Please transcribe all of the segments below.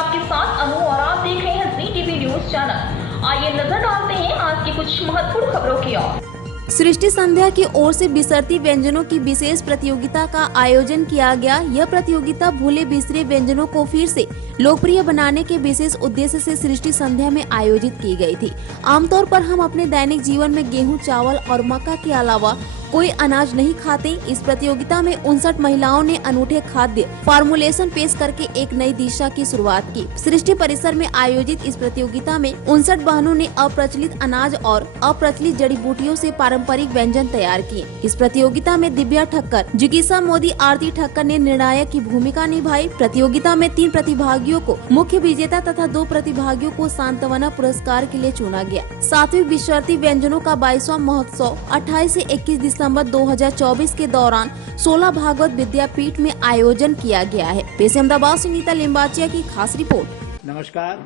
आपके साथ अनु और आप देख रहे हैं जी टीवी न्यूज चैनल। आइए नजर डालते हैं आज की कुछ महत्वपूर्ण खबरों की ओर। सृष्टि संध्या की ओर से बिसरती व्यंजनों की विशेष प्रतियोगिता का आयोजन किया गया। यह प्रतियोगिता भूले बिसरे व्यंजनों को फिर से लोकप्रिय बनाने के विशेष उद्देश्य से सृष्टि संध्या में आयोजित की गई थी। आमतौर पर हम अपने दैनिक जीवन में गेहूं, चावल और मक्का के अलावा कोई अनाज नहीं खाते। इस प्रतियोगिता में 59 महिलाओं ने अनूठे खाद्य फार्मूलेशन पेश करके एक नई दिशा की शुरुआत की। सृष्टि परिसर में आयोजित इस प्रतियोगिता में 59 बहनों ने अप्रचलित अनाज और अप्रचलित जड़ी बूटियों से पारंपरिक व्यंजन तैयार किए। इस प्रतियोगिता में दिव्या ठक्कर, जिज्ञासा मोदी, आरती ठक्कर ने निर्णायक की भूमिका निभाई। प्रतियोगिता में 3 प्रतिभागियों को मुख्य विजेता तथा 2 प्रतिभागियों को सांत्वना पुरस्कार के लिए चुना गया। 7वीं विसरती व्यंजनों का 22वां महोत्सव 28 से 21 दिसंबर 2024 के दौरान 16 भागवत विद्यापीठ में आयोजन किया गया है। पेश अहमदाबाद से नीता लिम्बाचिया की खास रिपोर्ट। नमस्कार,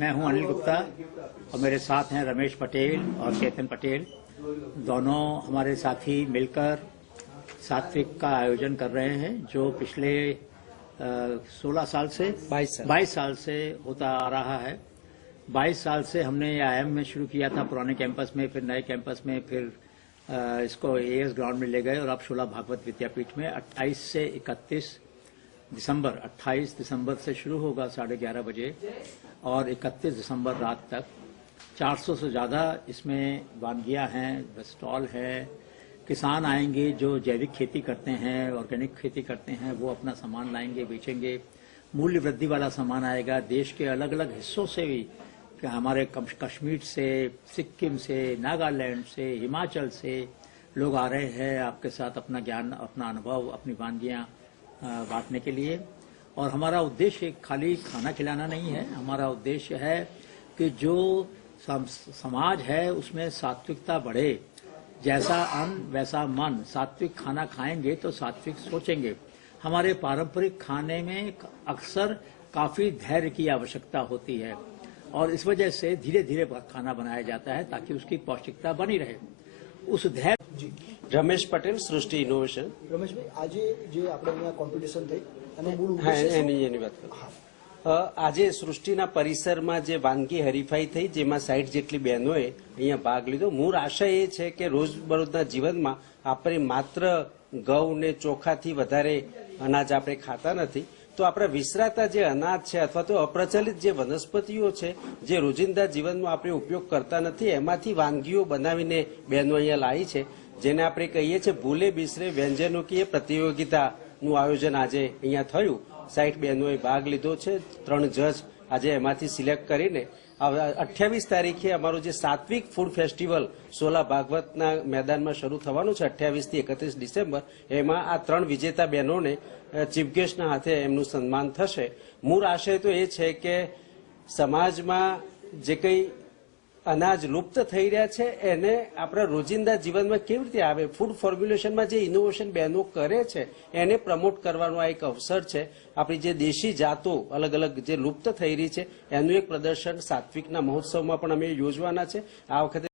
मैं हूं अनिल गुप्ता और मेरे साथ हैं रमेश पटेल और चेतन पटेल। दोनों हमारे साथी मिलकर सात्विक का आयोजन कर रहे हैं, जो पिछले 16 साल से 22 साल से होता आ रहा है। 22 साल से हमने आईएम में शुरू किया था, पुराने कैंपस में, फिर नए कैंपस में, फिर इसको एएस ग्राउंड में ले गए और अब 16 भागवत विद्यापीठ में 28 से 31 दिसंबर 28 दिसंबर से शुरू होगा 11:30 बजे और 31 दिसंबर रात तक 400 से ज़्यादा इसमें वानगियाँ हैं, स्टॉल है। किसान आएंगे जो जैविक खेती करते हैं, ऑर्गेनिक खेती करते हैं, वो अपना सामान लाएंगे, बेचेंगे। मूल्य वृद्धि वाला सामान आएगा देश के अलग अलग हिस्सों से भी, कि हमारे कश्मीर से, सिक्किम से, नागालैंड से, हिमाचल से लोग आ रहे हैं आपके साथ अपना ज्ञान, अपना अनुभव, अपनी वानगियाँ बांटने के लिए। और हमारा उद्देश्य खाली खाना खिलाना नहीं है, हमारा उद्देश्य है कि जो समाज है उसमें सात्विकता बढ़े। जैसा अन्न वैसा मन। सात्विक खाना खाएंगे तो सात्विक सोचेंगे। हमारे पारंपरिक खाने में अक्सर काफ़ी धैर्य की आवश्यकता होती है और इस वजह से धीरे धीरे खाना बनाया जाता है ताकि उसकी पौष्टिकता बनी रहे। उस धैर्य। रमेश पटेल, सृष्टि इनोवेशन। रमेश भाई, आज जे આપણે અહીંયા કોમ્પિટિશન થઈ અને મૂળ હા, એની વાત કરું। આજે સૃષ્ટિના પરિસરમાં જે વાનગી હરીફાઈ થઈ, જેમાં 60 જેટલી બહેનોએ અહીંયા ભાગ લીધો। મૂળ આશય એ છે કે રોજબરોજના જીવનમાં આપણે માત્ર ઘઉં ને ચોખાથી વધારે અનાજ આપણે ખાતા નથી, તો આપણા વિસરાતા જે અનાજ છે અથવા તો અપ્રચલિત જે વનસ્પતિઓ છે, જે રોજિંદા જીવનમાં આપણે ઉપયોગ કરતા નથી, એમાંથી વાનગીઓ બનાવીને બહેનો અહીંયા લાવી છે, જેને આપણે કહીએ છીએ ભૂલે બિસરે વ્યંજનો की પ્રતિયોગિતાનું આયોજન આજે અહીંયા થયું। 60 બહેનોએ ભાગ લીધો છે। 3 જજ આજે એમાંથી સિલેક્ટ કરીને 28 તારીખે અમારો જે સાત્વિક ફૂડ ફેસ્ટિવલ 16 ભાગવતના મેદાનમાં શરૂ થવાનું છે 28 થી 31 ડિસેમ્બર। એમાં આ 3 વિજેતા બહેનોને ચીફ ગેસ્ટના હાથે એમનું સન્માન થશે। મૂળ આશય તો એ છે કે સમાજમાં જે કંઈ અનાજ લુપ્ત થઈ રહ્યા છે એને આપણા રોજિંદા જીવનમાં કેવી રીતે આવે, ફૂડ ફોર્મ્યુલેશનમાં જે ઇનોવેશન બહેનો કરે છે એને પ્રમોટ કરવાનો આ એક અવસર છે। આપણી જે દેશી જાતો અલગ અલગ જે લુપ્ત થઈ રહી છે એનું એક પ્રદર્શન સાત્વિકના મહોત્સવમાં પણ અમે યોજવાના છે। આ વખતે